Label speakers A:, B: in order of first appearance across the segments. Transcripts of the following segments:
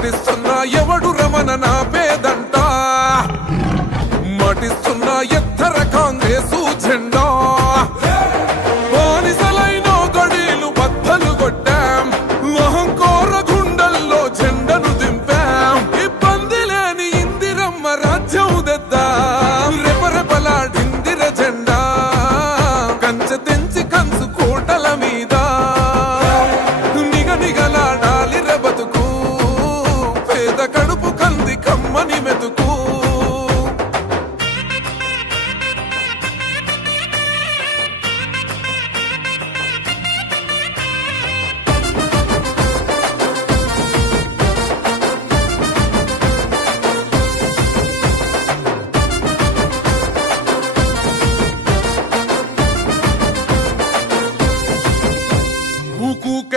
A: నటిస్తున్నా ఎవడు రమణ నా పేదంట.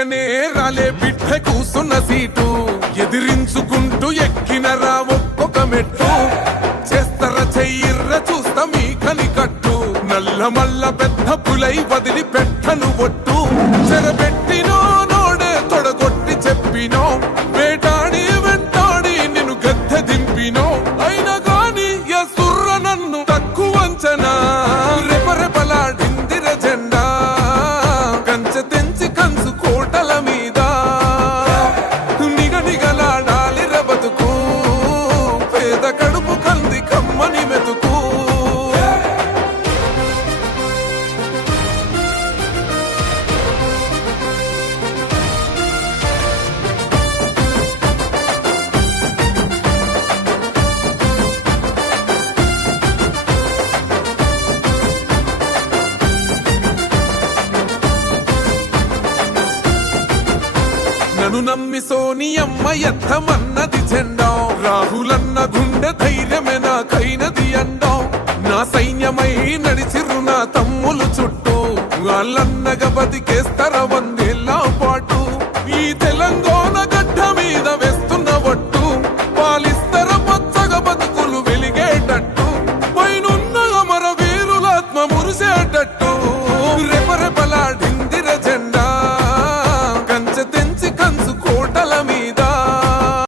A: ఊకూకనే రాలే బిడ్డ కూసున్న సీటు. ఎదిరించుకుంటూ ఎక్కినరా ఒక్కొక్క మెట్టు. చేస్తర చెయ్యిర్ర చూస్తా మీ కని కట్టు నల్ల మల్ల పెద్ద పులై వదిలి పెట్టను ఒట్టు. నన్ను నమ్మి సోనియమ్మ ఎత్తమన్నది జెండా రాహులన్న గుండె ధైర్యమే నాకైనది అండం నా సైన్యమై నడిచిరు నా తమ్ములు చుట్టూ. వాళ్ళన్నగా బతికేస్తర వంది